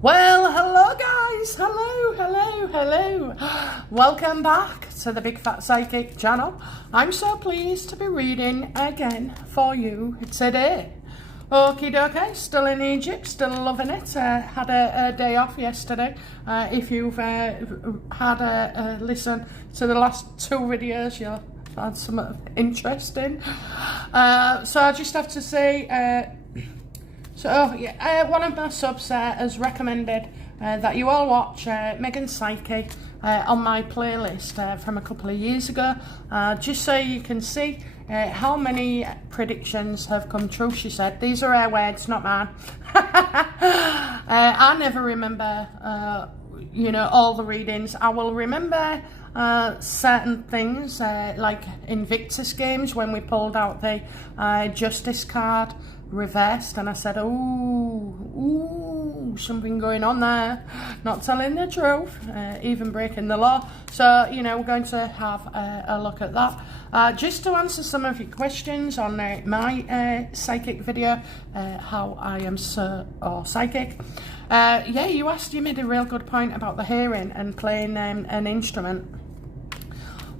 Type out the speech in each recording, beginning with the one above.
Well, hello guys, hello. Welcome back to the Big Fat Psychic channel. I'm so pleased to be reading again for you today. Okie dokie, still in Egypt, still loving it. Had a day off yesterday. If you've had a listen to the last two videos, you'll find some interesting. So I just have to say, one of my subs has recommended that you all watch Megan Psyche on my playlist from a couple of years ago, just so you can see how many predictions have come true. She said, these are her words, not mine. I never remember, all the readings. I will remember certain things, like Invictus games when we pulled out the Justice card reversed, and I said, ooh, something going on there, not telling the truth, even breaking the law. So, we're going to have a look at that. Just to answer some of your questions on my psychic video, how I am psychic. You made a real good point about the hearing and playing an instrument.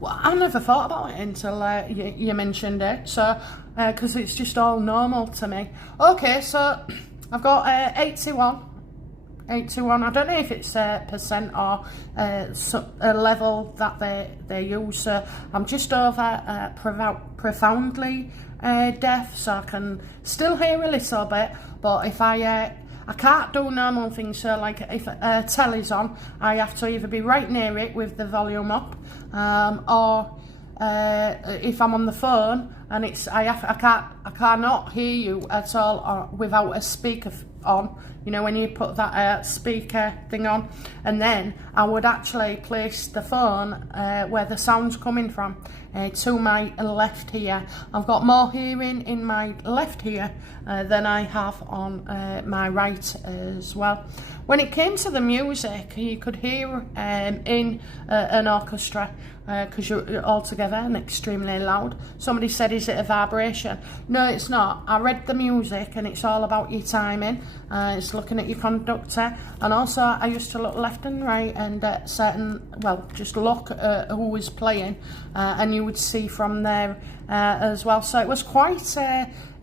Well, I never thought about it until you mentioned it, so because it's just all normal to me. Okay, so I've got 81. I don't know if it's percent or a level that they use. So I'm just over profoundly deaf, so I can still hear a little bit. But if I can't do normal things, so like if telly's on, I have to either be right near it with the volume up, or if I'm on the phone and I cannot hear you at all without a speaker on. When you put that speaker thing on, and then I would actually place the phone where the sound's coming from, to my left ear. I've got more hearing in my left ear than I have on my right as well. When it came to the music, you could hear in an orchestra, because you're all together and extremely loud. Somebody said, is it a vibration? No, it's not. I read the music and it's all about your timing. It's looking at your conductor, and also I used to look left and right and just look at who was playing, and you would see from there as well. So it was quite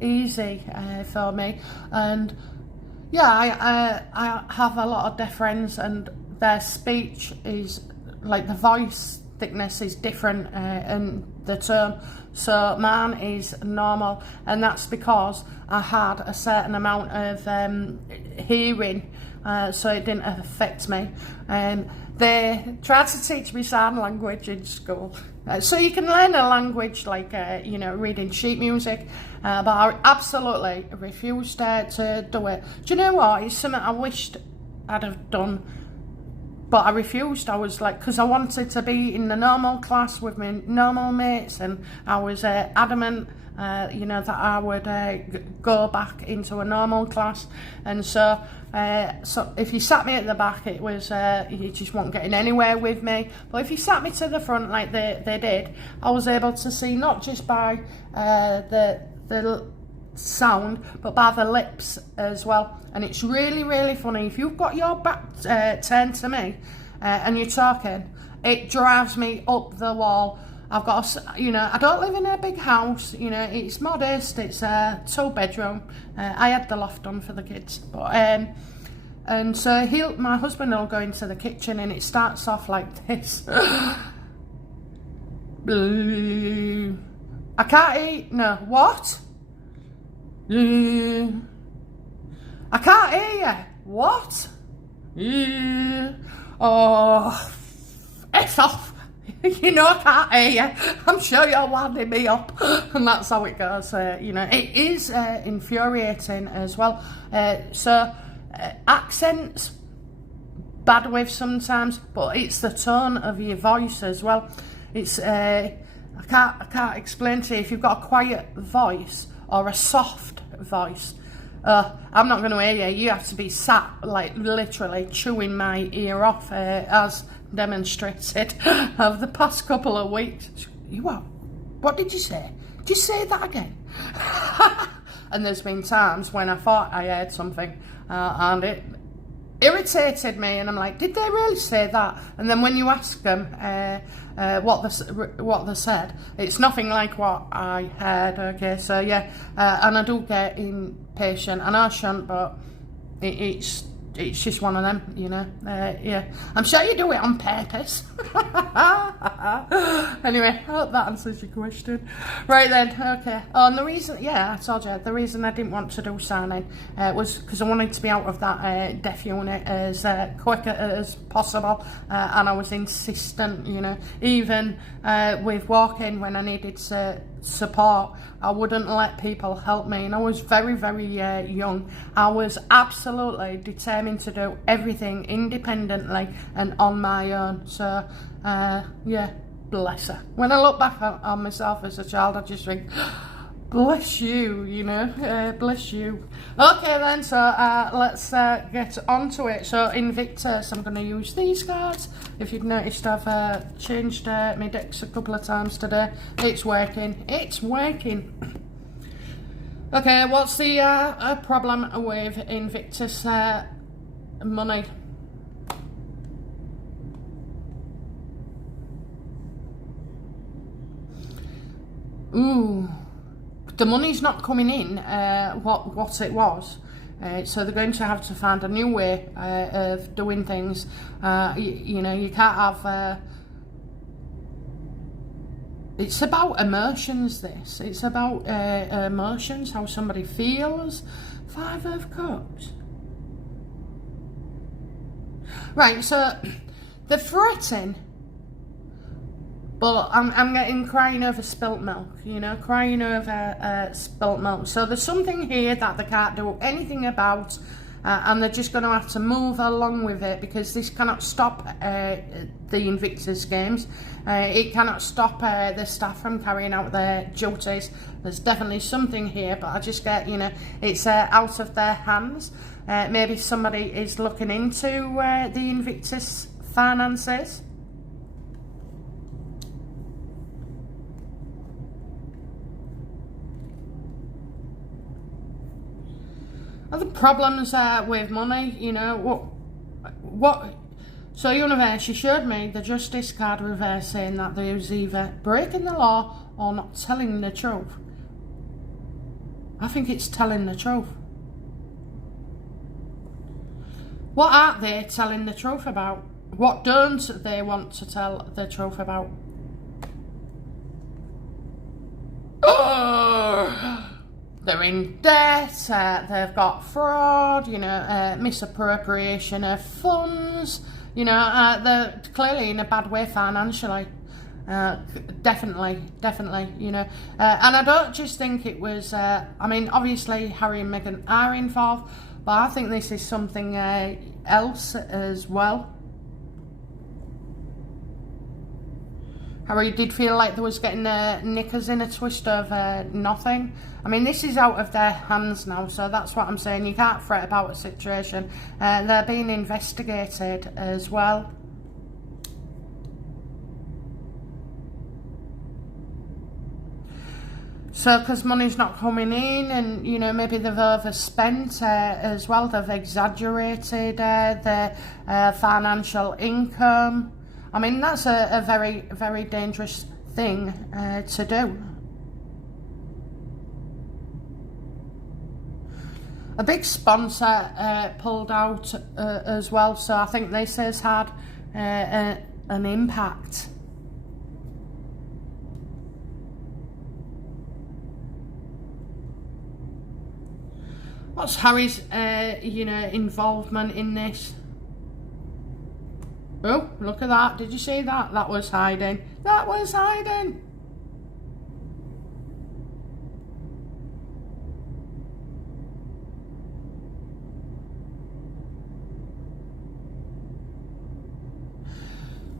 easy for me. And yeah, I have a lot of deaf friends, and their speech is like the voice thickness is different in the tone. So mine is normal, and that's because I had a certain amount of hearing, so it didn't affect me. They tried to teach me sign language in school, so you can learn a language like reading sheet music, but I absolutely refused to do it. Do you know what? It's something I wished I'd have done, but I refused. I was like, because I wanted to be in the normal class with my normal mates, and I was adamant, that I would go back into a normal class. And so if you sat me at the back, it was you just weren't getting anywhere with me. But if you sat me to the front like they did, I was able to see not just by the sound, but by the lips as well. And it's really, really funny. If you've got your back turned to me and you're talking, it drives me up the wall. I've got I don't live in a big house, it's modest, it's a 2-bedroom. I had the loft on for the kids, but and so my husband will go into the kitchen, and it starts off like this. I can't eat. No, what? I can't hear you. What? Oh, F off. I can't hear you. I'm sure you're winding me up. And that's how it goes. It is infuriating as well. Accents, bad with sometimes, but it's the tone of your voice as well. It's I can't explain to you. If you've got a quiet voice or a soft voice, I'm not going to hear you. You have to be sat like literally chewing my ear off, as demonstrated of the past couple of weeks. What did you say? Just say that again. And there's been times when I thought I heard something, and irritated me, and I'm like, did they really say that? And then when you ask them what they said, it's nothing like what I heard. Okay, so yeah, and I do get impatient, and I shouldn't, but it's just one of them, you know. Yeah, I'm sure you do it on purpose. Anyway, I hope that answers your question. Right then, okay. Oh, and the reason, yeah, I told you, the reason I didn't want to do signing was because I wanted to be out of that deaf unit as quick as possible, and I was insistent, you know, even with walking when I needed support, I wouldn't let people help me, and I was very, very young. I was absolutely determined to do everything independently and on my own. So yeah, bless her. When I look back on myself as a child, I just think, bless you, you know, bless you. Okay then, so let's get on to it. So Invictus, I'm going to use these cards. If you've noticed, I've changed my decks a couple of times today. It's working, it's working. Okay, what's the problem with Invictus money? Ooh, the money's not coming in what it was, so they're going to have to find a new way of doing things. You know, you can't have it's about emotions, this. It's about emotions, how somebody feels. 5 of Cups. Right, so they're fretting, but I'm getting crying over spilt milk, you know, crying over spilt milk. So there's something here that they can't do anything about, and they're just going to have to move along with it, because this cannot stop the Invictus games. It cannot stop the staff from carrying out their duties. There's definitely something here, but I just get, you know, it's out of their hands. Maybe somebody is looking into the Invictus finances. Other problems with money, you know, what so universe, you showed me the Justice card reverse, saying that they was either breaking the law or not telling the truth. I think it's telling the truth. What aren't they telling the truth about? What don't they want to tell the truth about? Oh! They're in debt, they've got fraud, you know, misappropriation of funds, you know, they're clearly in a bad way financially. Definitely, you know. And I don't just think it was, I mean, obviously Harry and Meghan are involved, but I think this is something else as well. Harry did feel like they was getting their knickers in a twist of nothing. I mean, this is out of their hands now, so that's what I'm saying. You can't fret about a situation. They're being investigated as well. So, because money's not coming in, and, you know, maybe they've overspent as well. They've exaggerated their financial income. I mean, that's a very, very dangerous thing to do. A big sponsor pulled out as well, so I think this has had an impact. What's Harry's, you know, involvement in this? Oh, look at that. Did you see that? That was hiding. That was hiding.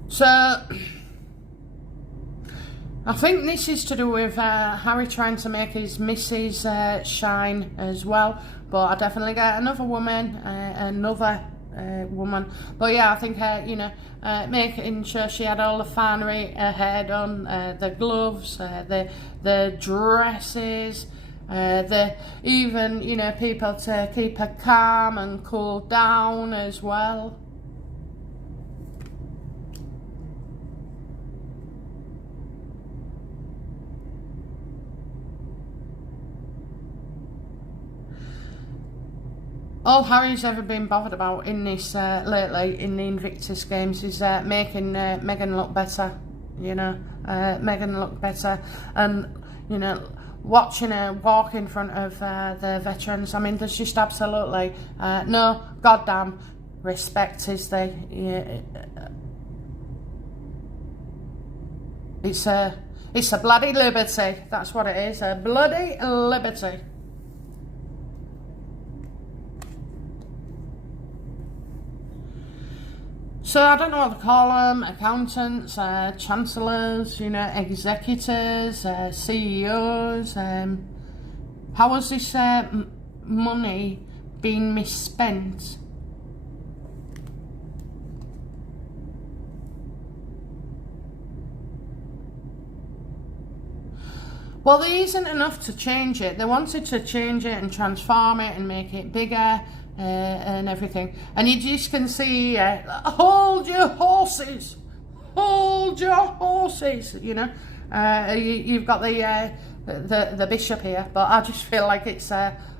So, I think this is to do with Harry trying to make his missus shine as well. But I definitely get another woman, woman. But yeah, I think, you know, making sure she had all the finery, her hair done, the gloves, the dresses, Even, you know, people to keep her calm and cool down as well. All Harry's ever been bothered about in this lately in the Invictus Games is making Meghan look better, you know, Meghan look better, and, you know, watching her walk in front of the veterans. I mean, there's just absolutely no goddamn respect, is there? Yeah, it's a bloody liberty. That's what it is, a bloody liberty. So I don't know what to call them, accountants, chancellors, you know, executors, CEOs. How has this money been misspent? Well, there isn't enough to change it. They wanted to change it and transform it and make it bigger. And everything, and you just can see hold your horses, you know. You've got the bishop here, but I just feel like it's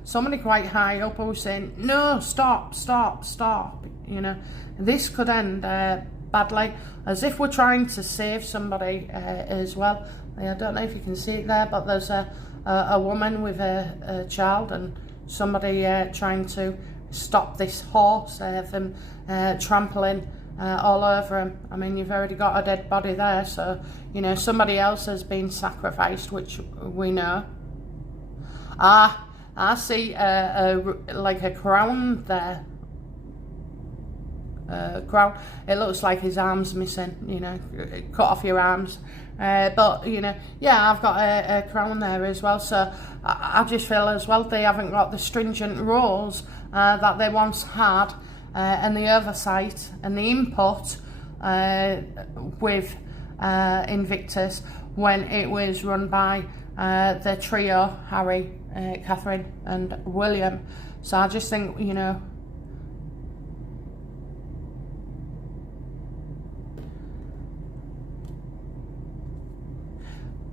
somebody quite high up who's saying no, stop, you know. This could end badly, as if we're trying to save somebody as well. I don't know if you can see it there, but there's a woman with a child and somebody trying to stop this horse from trampling all over him. I mean, you've already got a dead body there, so, you know, somebody else has been sacrificed, which we know. I see like a crown there. Crown. It looks like his arm's missing, you know, cut off your arms. But, you know, yeah, I've got a crown there as well, so I just feel as well they haven't got the stringent rules that they once had, and the oversight and the input with Invictus when it was run by the trio, Harry, Catherine and William. So I just think, you know,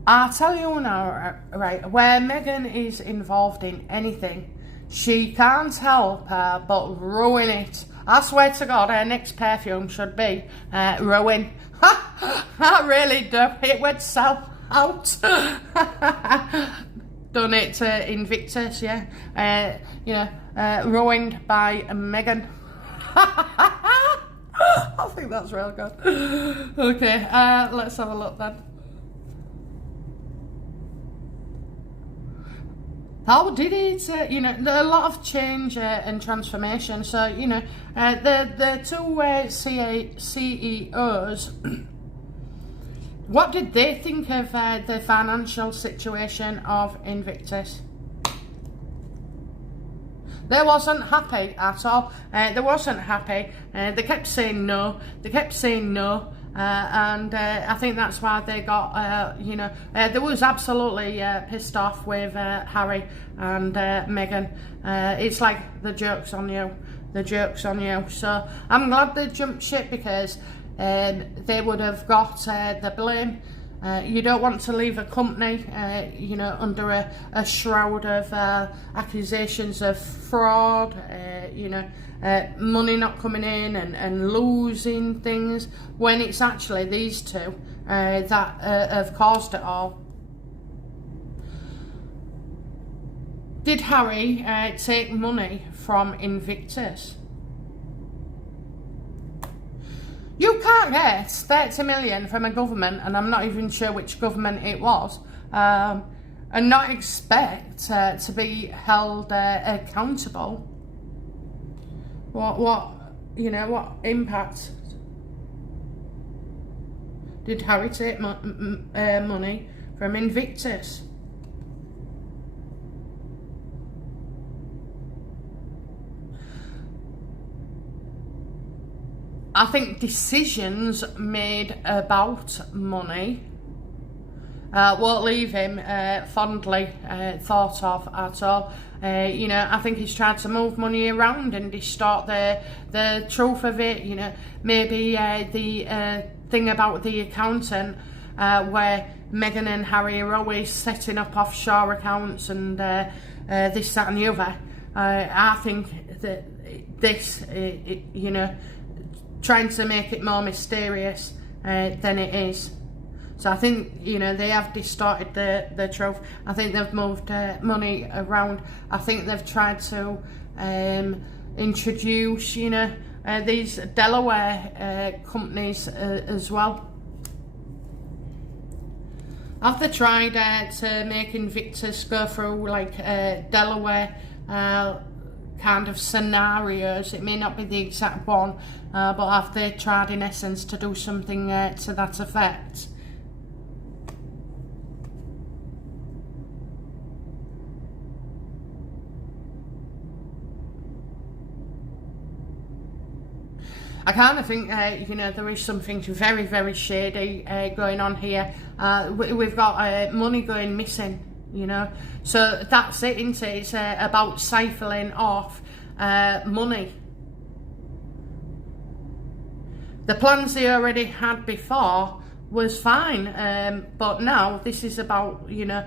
I'll tell you now, right, where Meghan is involved in anything, she can't help but ruin it. I swear to God, her next perfume should be Ruin. I really do. It would sell out. Done it to Invictus, yeah. You know, ruined by Meghan. I think that's real good. Okay, let's have a look then. How did it, you know, a lot of change and transformation. So, you know, the two CEOs, what did they think of the financial situation of Invictus? They wasn't happy at all. They wasn't happy. They kept saying no. And I think that's why they got, you know, they was absolutely pissed off with Harry and Meghan. It's like the joke's on you. So I'm glad they jumped ship, because they would have got the blame. You don't want to leave a company, you know, under a shroud of accusations of fraud, you know, money not coming in and losing things, when it's actually these two that have caused it all. Did Harry take money from Invictus? You can't get 30 million from a government, and I'm not even sure which government it was, and not expect to be held accountable. What you know, what impact did Harry take money from Invictus? I think decisions made about money won't leave him fondly thought of at all. You know, I think he's tried to move money around and distort the truth of it. You know, maybe the thing about the accountant where Meghan and Harry are always setting up offshore accounts and this, that and the other. I think that this, you know, trying to make it more mysterious than it is. So I think, you know, they have distorted the truth. I think they've moved money around. I think they've tried to introduce, you know, these Delaware companies as well. Have they tried to make Invictus go through like Delaware kind of scenarios? It may not be the exact one, but have they tried in essence to do something to that effect? I kind of think, you know, there is something very, very shady going on here. We've got money going missing, you know. So that's it, isn't it? It's about siphoning off money. The plans they already had before was fine, but now this is about, you know,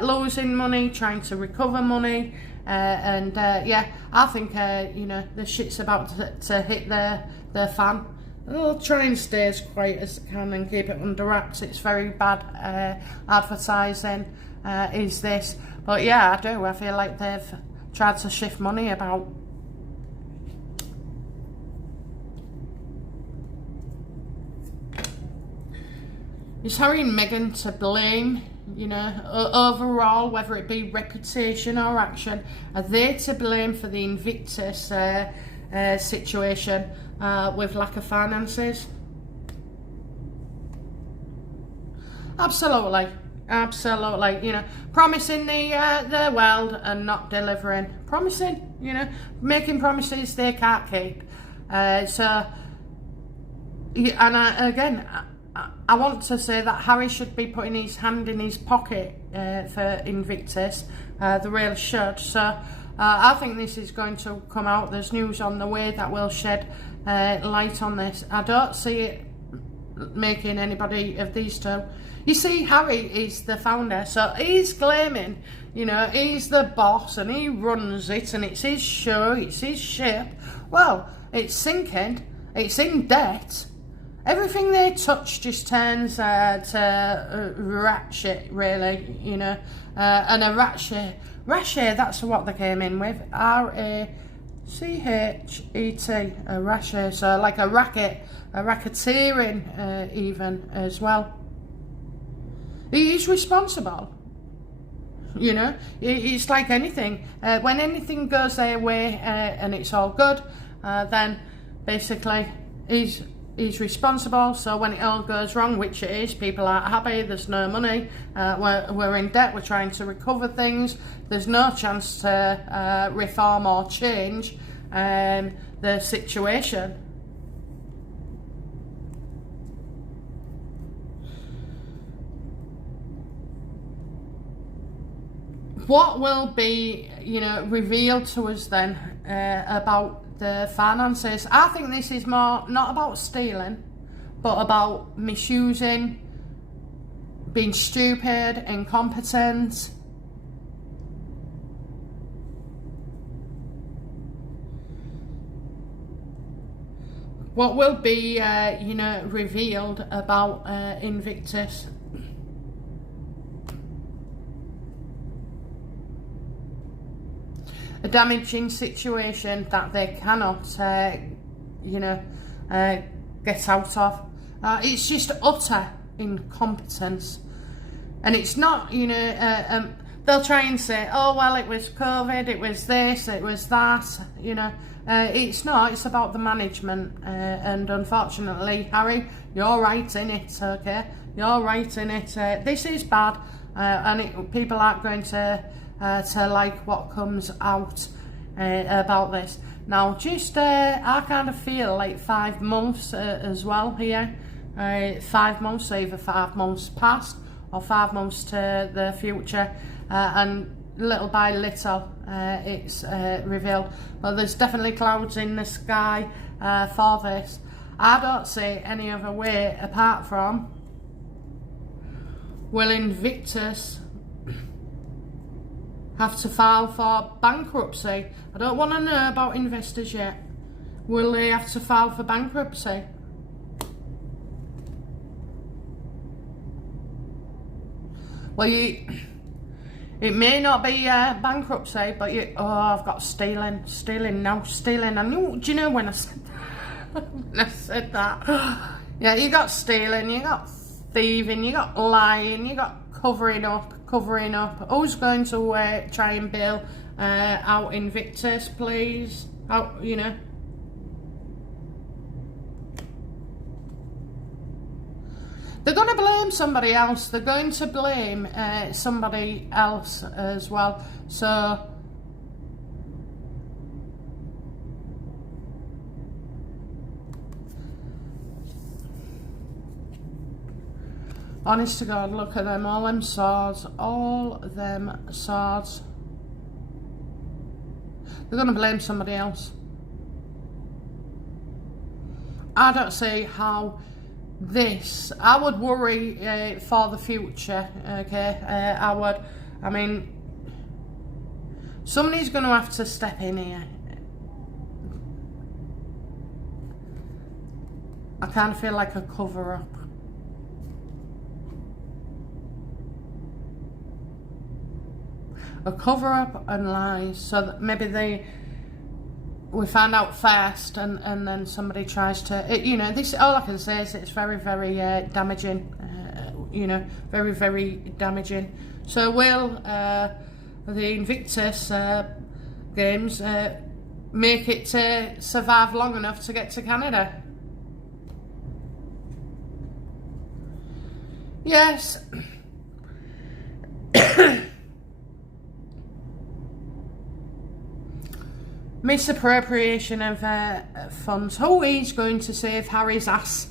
losing money, trying to recover money. And yeah, I think, you know, the shit's about to hit the fan. I'll try and stay as quiet as I can and keep it under wraps. It's very bad advertising, is this. But yeah, I do. I feel like they've tried to shift money about. Is Harry and Meghan to blame? You know, overall, whether it be reputation or action, are they to blame for the Invictus situation with lack of finances? Absolutely, absolutely. You know, promising the world and not delivering. Promising, you know, making promises they can't keep. So, and again, I want to say that Harry should be putting his hand in his pocket for Invictus. They really should. So I think this is going to come out. There's news on the way that will shed light on this. I don't see it making anybody of these two. You see, Harry is the founder, so he's claiming, you know, he's the boss and he runs it and it's his show, it's his ship. Well, it's sinking, it's in debt. Everything they touch just turns to rat shit, really, you know. And a rat shit, that's what they came in with. R-A-C-H-E-T, a rasher. So like a racket, a racketeering even as well. He's responsible, you know. It's like anything. When anything goes their way and it's all good, then basically he's responsible. So when it all goes wrong, which it is, people aren't happy, there's no money, we're in debt, we're trying to recover things, there's no chance to reform or change the situation. What will be, you know, revealed to us then about the finances? I think this is more not about stealing, but about misusing, being stupid, incompetent. What will be, you know, revealed about Invictus? A damaging situation that they cannot, you know, get out of. It's just utter incompetence. And it's not, you know, they'll try and say, oh, well, it was COVID, it was this, it was that, you know. It's not, it's about the management. And unfortunately, Harry, you're right in it, okay? You're right in it. This is bad, and people aren't going to like what comes out about this. Now, just I kind of feel like 5 months as well here. 5 months, either 5 months past or 5 months to the future, and little by little it's revealed. But there's definitely clouds in the sky for this. I don't see any other way apart from will Invictus have to file for bankruptcy. I don't want to know about investors yet. Will they have to file for bankruptcy? Well, it may not be bankruptcy, but I've got stealing now. I knew, do you know when I said that? When I said that? Yeah, you got stealing, you got thieving, you got lying, you got covering up. Who's going to try and bail out Invictus, please? Out, you know. They're going to blame somebody else. They're going to blame somebody else as well. So, honest to God, look at them, all them swords. They're going to blame somebody else. I don't see how this, I would worry for the future, okay, I would. I mean, somebody's going to have to step in here. I kind of feel like a cover-up. A cover-up and lies, so that maybe we find out first, and then somebody tries to, you know, this, all I can say is it's very, very damaging, you know, very, very damaging. So will the Invictus games make it to survive long enough to get to Canada? Yes. Misappropriation of funds. Who is going to save Harry's ass?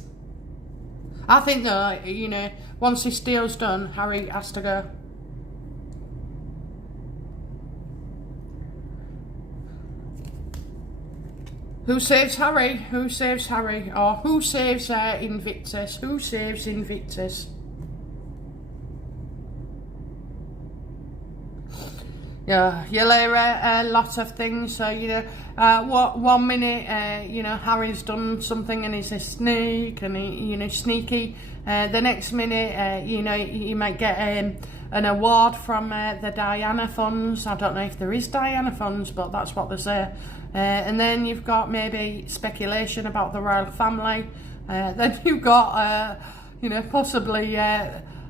I think though, you know, once this deal's done, Harry has to go. Who saves Harry? Who saves Harry? Or who saves Invictus? Who saves Invictus? Yeah, you'll hear a lot of things. So, you know, what 1 minute, you know, Harry's done something and he's a sneak and he, you know, sneaky. The next minute, you know, you might get an award from the Diana funds. I don't know if there is Diana funds, but that's what they say. And then you've got maybe speculation about the royal family. Then you've got, you know, possibly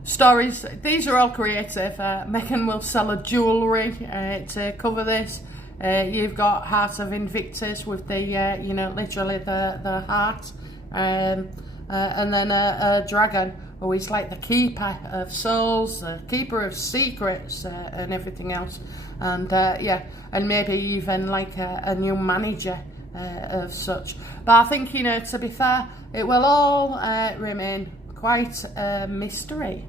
stories. These are all creative. Meghan will sell a jewellery to cover this. You've got Heart of Invictus with the, you know, literally the heart. And then a dragon, who is like the keeper of souls, the keeper of secrets, and everything else. And yeah, and maybe even like a new manager of such. But I think, you know, to be fair, it will all remain quite a mystery.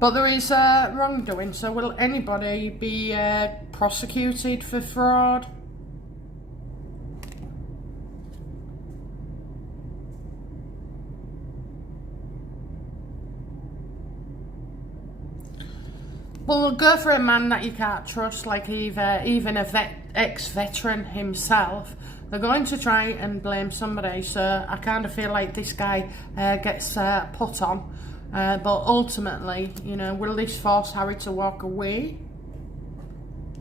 But there is wrongdoing, so will anybody be prosecuted for fraud? Well, we'll go for a man that you can't trust, like even a ex-veteran himself. They're going to try and blame somebody, so I kind of feel like this guy gets put on. But ultimately, you know, will this force Harry to walk away?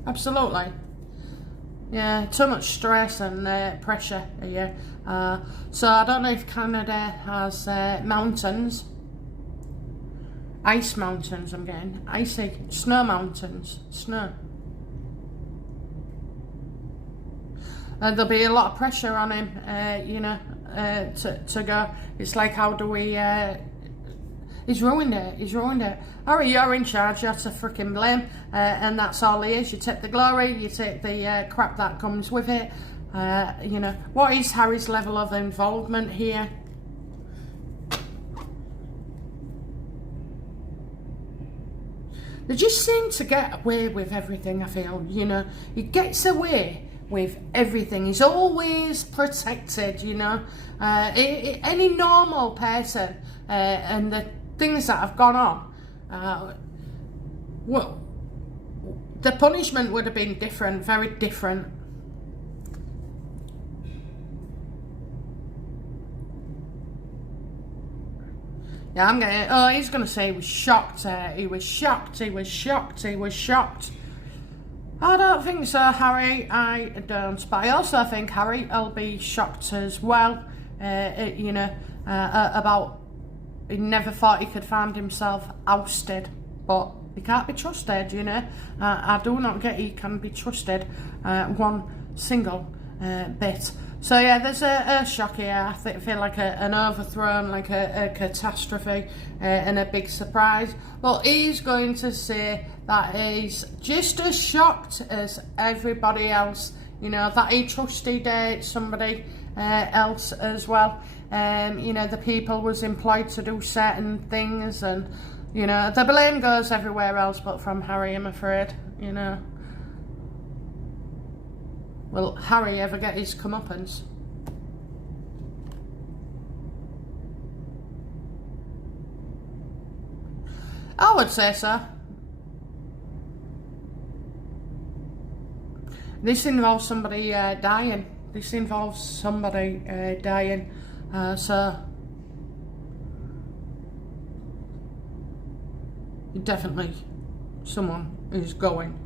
Absolutely. Yeah, too much stress and pressure here. So I don't know if Canada has mountains. Ice mountains, I'm getting. Icy. Snow mountains. Snow. There'll be a lot of pressure on him, you know, to go. It's like, how do we... He's ruined it. He's ruined it. Harry, you're in charge. You have to freaking blame. And that's all he is. You take the glory. You take the crap that comes with it. You know, what is Harry's level of involvement here? They just seem to get away with everything, I feel, you know. He gets away with everything. He's always protected, you know. Any normal person and the things that have gone on, well, the punishment would have been different, very different. Yeah, I'm getting, oh, he's going to say he was shocked. He was shocked, he was shocked, he was shocked. I don't think so, Harry. I don't. But I also think Harry will be shocked as well. You know, about he never thought he could find himself ousted. But he can't be trusted, you know. I do not get he can be trusted one single bit. So yeah, there's a shock here. I feel like an overthrown, like a catastrophe and a big surprise. But he's going to say that he's just as shocked as everybody else. You know, that he trusted somebody else as well. You know, the people was employed to do certain things, and you know, the blame goes everywhere else but from Harry, I'm afraid, you know. Will Harry ever get his comeuppance? I would say so. This involves somebody dying. This involves somebody dying. So definitely someone is going.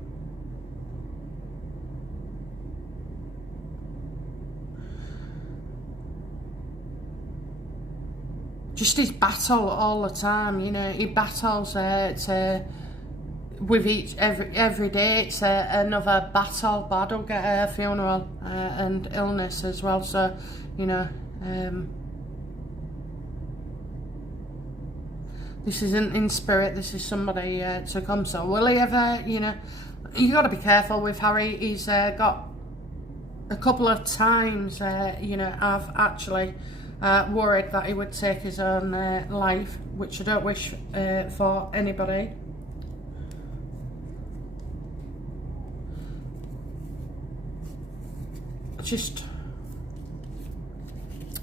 Just his battle all the time, you know. He battles with every day. It's another battle, but I don't get a funeral and illness as well. So, you know, this isn't in spirit. This is somebody to come. So, will he ever? You know, you got to be careful with Harry. He's got a couple of times. You know, I've actually. Worried that he would take his own life, which I don't wish for anybody. Just,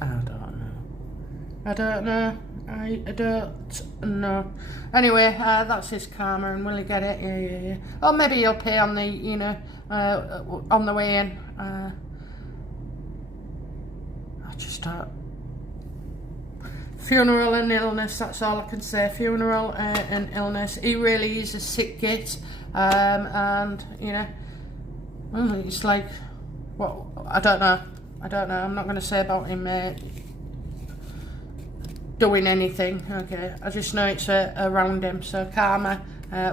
I don't know. I don't know. Anyway, that's his karma, and will he get it? Yeah. Or maybe he'll pay on the, you know, on the way in. I just don't. Funeral and illness, that's all I can say. Funeral and illness. He really is a sick git. And, you know, it's like, well, I don't know. I'm not going to say about him doing anything. Okay, I just know it's around him. So karma,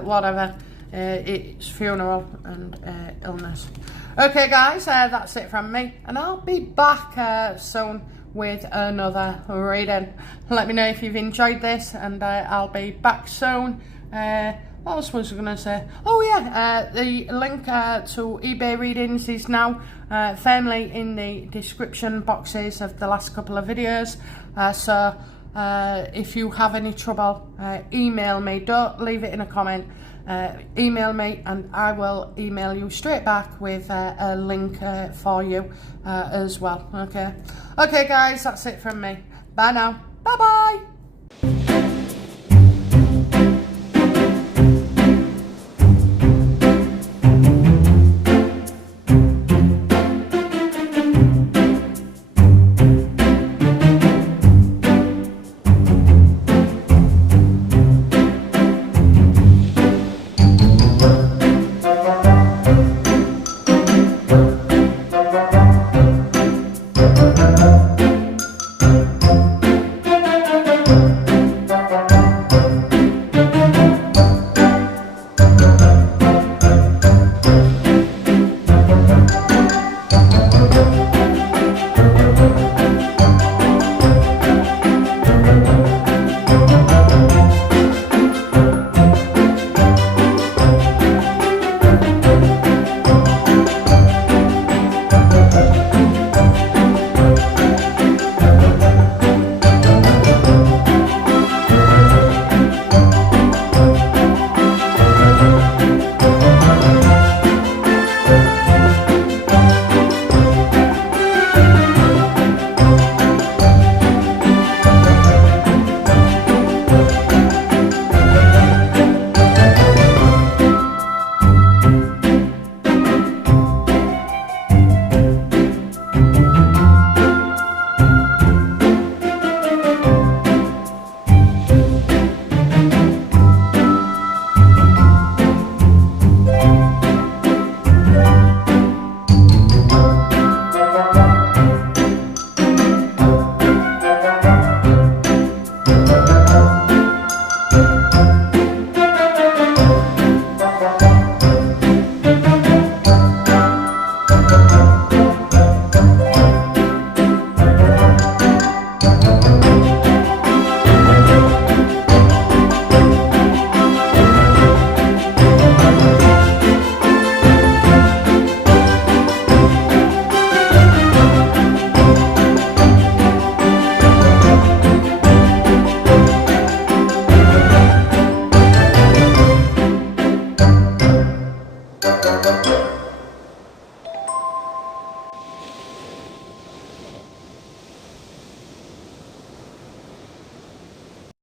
whatever. It's funeral and illness. Okay, guys, that's it from me. And I'll be back soon with another reading. Let me know if you've enjoyed this, and I'll be back soon. What else was I going to say? Oh yeah, the link to eBay readings is now firmly in the description boxes of the last couple of videos. So if you have any trouble, email me. Don't leave it in a comment. Email me and I will email you straight back with a link for you as well. Okay guys, that's it from me. Bye now. Bye bye. Bye.